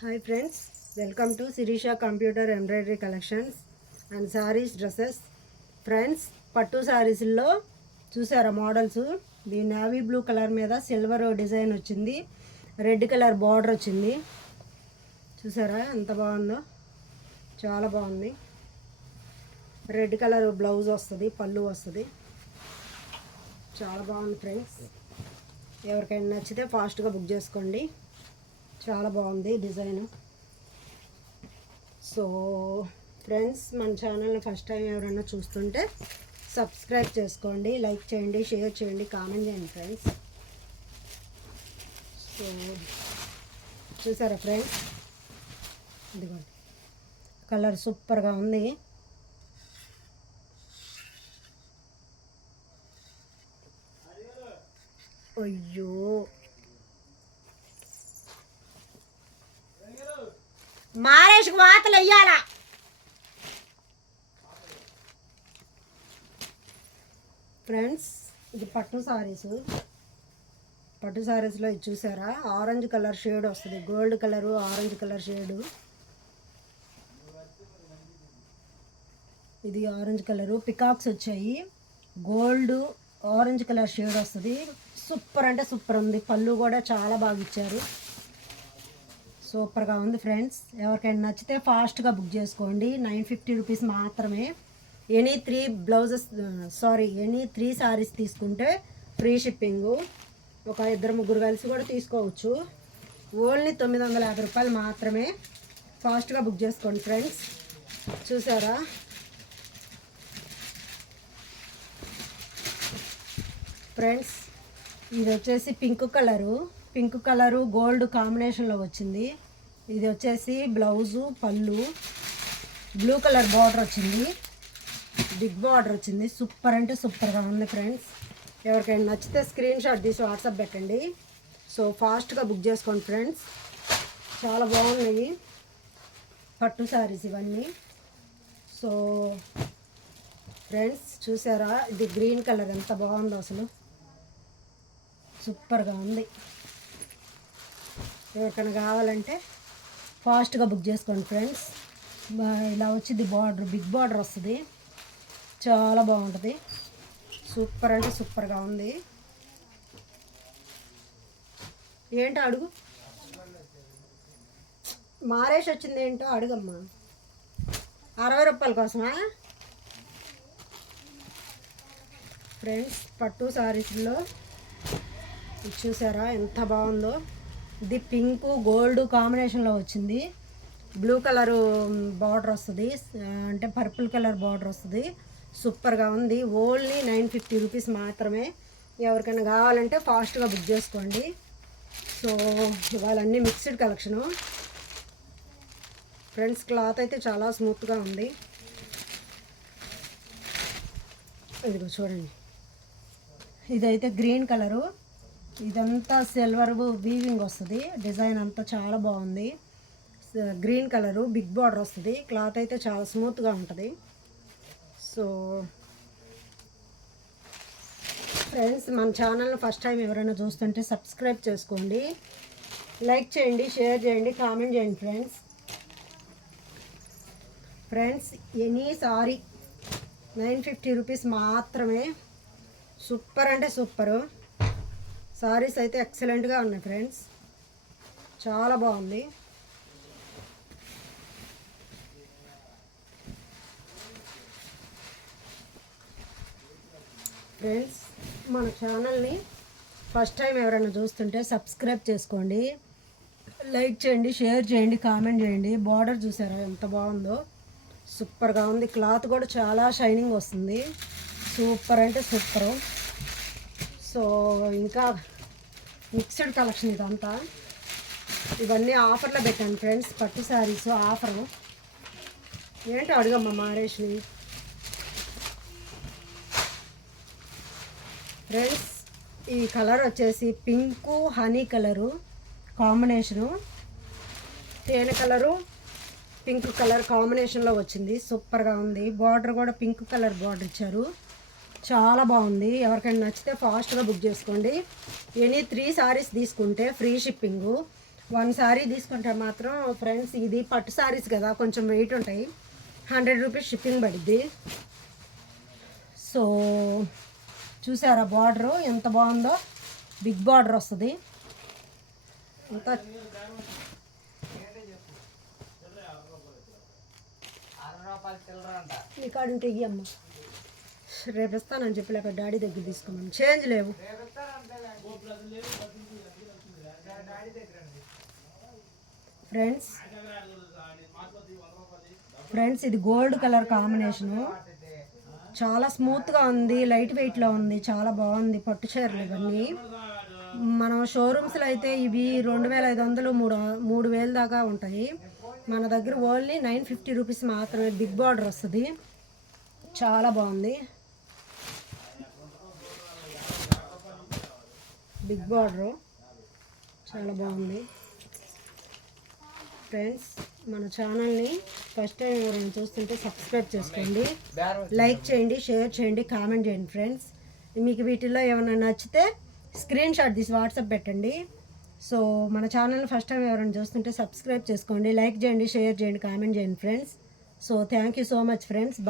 Hi friends, welcome to Sirisha computer embroidery collections and saris dresses. Friends, పట్టు సారీస్లో చూసారా models? ఇది నేవీ బ్లూ కలర్ మీద సిల్వర్ డిజైన్ వచ్చింది, రెడ్ కలర్ బార్డర్ వచ్చింది. చూసారా ఎంత బాగుందో? చాలా బాగుంది. రెడ్ కలర్ బ్లౌజ్ వస్తుంది, పళ్ళు వస్తుంది. చాలా బాగుంది ఫ్రెండ్స్. ఎవరికైనా నచ్చితే ఫాస్ట్గా బుక్ చేసుకోండి. చాలా బాగుంది డిజైన్. సో ఫ్రెండ్స్, మన ఛానల్ని ఫస్ట్ టైం ఎవరైనా చూస్తుంటే సబ్స్క్రైబ్ చేసుకోండి, లైక్ చేయండి, షేర్ చేయండి, కామెంట్ చేయండి ఫ్రెండ్స్. సో చూసారా ఫ్రెండ్స్, ఇదిగోండి కలర్ సూపర్గా ఉంది. అయ్యో, మారేష్కి వాతలు వెయ్యాలా? ఫ్రెండ్స్, ఇది పట్టు సారీస్లో ఇది చూసారా? ఆరెంజ్ కలర్ షేడ్ వస్తుంది, gold colour orange colour shade. ఇది ఆరెంజ్ కలరు, పికాక్స్ వచ్చాయి, గోల్డ్ ఆరెంజ్ కలర్ షేడ్ వస్తుంది. సూపర్ అంటే సూపర్ ఉంది. పళ్ళు కూడా చాలా బాగా ఇచ్చారు, సూపర్గా ఉంది ఫ్రెండ్స్. ఎవరికైనా నచ్చితే ఫాస్ట్గా బుక్ చేసుకోండి. 950 రూపీస్ మాత్రమే. ఎనీ 3 సారీస్ తీసుకుంటే ఫ్రీ షిప్పింగు. ఒక 2-3 కలిసి కూడా తీసుకోవచ్చు. ఓన్లీ 950 రూపాయలు మాత్రమే. ఫాస్ట్గా బుక్ చేసుకోండి ఫ్రెండ్స్. చూసారా? ఫ్రెండ్స్, ఇది వచ్చేసి పింక్ కలరు గోల్డ్ కాంబినేషన్లో వచ్చింది. ఇది వచ్చేసి బ్లౌజు, పళ్ళు, బ్లూ కలర్ బార్డర్ వచ్చింది, బిగ్ బార్డర్ వచ్చింది. సూపర్ అంటే సూపర్గా ఉంది ఫ్రెండ్స్. ఎవరికైనా నచ్చితే స్క్రీన్ షాట్ తీసి వాట్సాప్ పెట్టండి. సో ఫాస్ట్గా బుక్ చేసుకోండి ఫ్రెండ్స్. చాలా బాగున్నాయి పట్టు సారీస్ ఇవన్నీ. సో ఫ్రెండ్స్, చూసారా? ఇది గ్రీన్ కలర్ ఎంత బాగుందో అసలు, సూపర్గా ఉంది. ఎవరికైనా కావాలంటే ఫాస్ట్గా బుక్ చేసుకోండి ఫ్రెండ్స్. ఇలా వచ్చింది బార్డర్, బిగ్ బార్డర్ వస్తుంది, చాలా బాగుంటుంది. సూపర్ అంటే సూపర్గా ఉంది. ఏంటో అడుగు, మారేసి వచ్చింది ఏంటో అడుగమ్మా. 60 రూపాయల కోసమా ఫ్రెండ్స్? పట్టు సారీస్లో ఇది చూసారా ఎంత బాగుందో? ఇది పింక్ గోల్డ్ కాంబినేషన్లో వచ్చింది, బ్లూ కలరు బార్డర్ వస్తుంది, అంటే పర్పుల్ కలర్ బార్డర్ వస్తుంది. సూపర్గా ఉంది. ఓన్లీ 950 రూపీస్ మాత్రమే. ఎవరికైనా కావాలంటే ఫాస్ట్గా బుక్ చేసుకోండి. సో ఇవాళన్నీ మిక్స్డ్ కలెక్షను ఫ్రెండ్స్. క్లాత్ అయితే చాలా స్మూత్గా ఉంది. ఇదిగో చూడండి, ఇదైతే గ్రీన్ కలరు, ఇదంతా సిల్వర్ వీవింగ్ వస్తుంది. డిజైన్ అంతా చాలా బాగుంది. గ్రీన్ కలరు, బిగ్ బార్డర్ వస్తుంది. క్లాత్ అయితే చాలా స్మూత్గా ఉంటుంది. సో ఫ్రెండ్స్, మన ఛానల్ని ఫస్ట్ టైం ఎవరైనా చూస్తుంటే సబ్స్క్రైబ్ చేసుకోండి, లైక్ చేయండి, షేర్ చేయండి, కామెంట్ చేయండి friends. Friends, any sorry 950 rupees మాత్రమే. సూపర్ అంటే సూపరు. సారీస్ అయితే ఎక్సలెంట్గా ఉన్నాయి ఫ్రెండ్స్, చాలా బాగుంది. ఫ్రెండ్స్, మన ఛానల్ని ఫస్ట్ టైం ఎవరైనా చూస్తుంటే సబ్స్క్రైబ్ చేసుకోండి, లైక్ చేయండి, షేర్ చేయండి, కామెంట్ చేయండి. బార్డర్ చూసారా ఎంత బాగుందో? సూపర్గా ఉంది. క్లాత్ కూడా చాలా షైనింగ్ వస్తుంది. సూపర్ అంటే సూపరు. సో ఇంకా మిక్స్డ్ కలెక్షన్ ఇదంతా. ఇవన్నీ ఆఫర్లో పెట్టాను ఫ్రెండ్స్. పట్టు శారీస్ ఆఫరు. ఏంటో అడుగమ్మా మారేష్ని. ఫ్రెండ్స్, ఈ కలర్ వచ్చేసి పింకు హనీ కలరు కాంబినేషను, తేనె కలరు పింక్ కలర్ కాంబినేషన్లో వచ్చింది. సూపర్గా ఉంది. బార్డర్ కూడా పింక్ కలర్ బార్డర్ ఇచ్చారు, చాలా బాగుంది. ఎవరికైనా నచ్చితే ఫాస్ట్గా బుక్ చేసుకోండి. ఎనీ 3 సారీస్ తీసుకుంటే ఫ్రీ షిప్పింగు. 1 సారీ తీసుకుంటే మాత్రం ఫ్రెండ్స్, ఇది పట్టు సారీస్ కదా, కొంచెం వెయిట్ ఉంటాయి. 100 రూపీస్ షిప్పింగ్ పడుద్ది. సో చూసారా బార్డరు ఎంత బాగుందో, బిగ్ బార్డర్ వస్తుంది. అంతా ఈ కాడు ఉంటే ఇవి అమ్మ, రేపు ఇస్తానని చెప్పి లేక డాడీ దగ్గర తీసుకోమని. చేంజ్ లేవు ఫ్రెండ్స్, ఇది గోల్డ్ కలర్ కాంబినేషను, చాలా స్మూత్గా ఉంది, లైట్ వెయిట్లో ఉంది, చాలా బాగుంది. పట్టు చీరలు ఇవన్నీ మనం షోరూమ్స్లో అయితే ఇవి 2500 3000 దాకా ఉంటాయి. మన దగ్గర ఓన్లీ 950 రూపీస్ మాత్రమే. బిగ్ బార్డర్ వస్తుంది, చాలా బాగుంది. బిగ్ బార్డరు చాలా బాగుంది. ఫ్రెండ్స్, మన ఛానల్ని ఫస్ట్ టైం ఎవరైనా చూస్తుంటే సబ్స్క్రైబ్ చేసుకోండి, లైక్ చేయండి, షేర్ చేయండి, కామెంట్ చేయండి. ఫ్రెండ్స్, మీకు వీటిల్లో ఏమైనా నచ్చితే స్క్రీన్ షాట్ తీసి వాట్సాప్ పెట్టండి. సో మన ఛానల్ని ఫస్ట్ టైం ఎవరైనా చూస్తుంటే సబ్స్క్రైబ్ చేసుకోండి, లైక్ చేయండి, షేర్ చేయండి, కామెంట్ చేయండి. Friends, so thank you so much friends. Bye.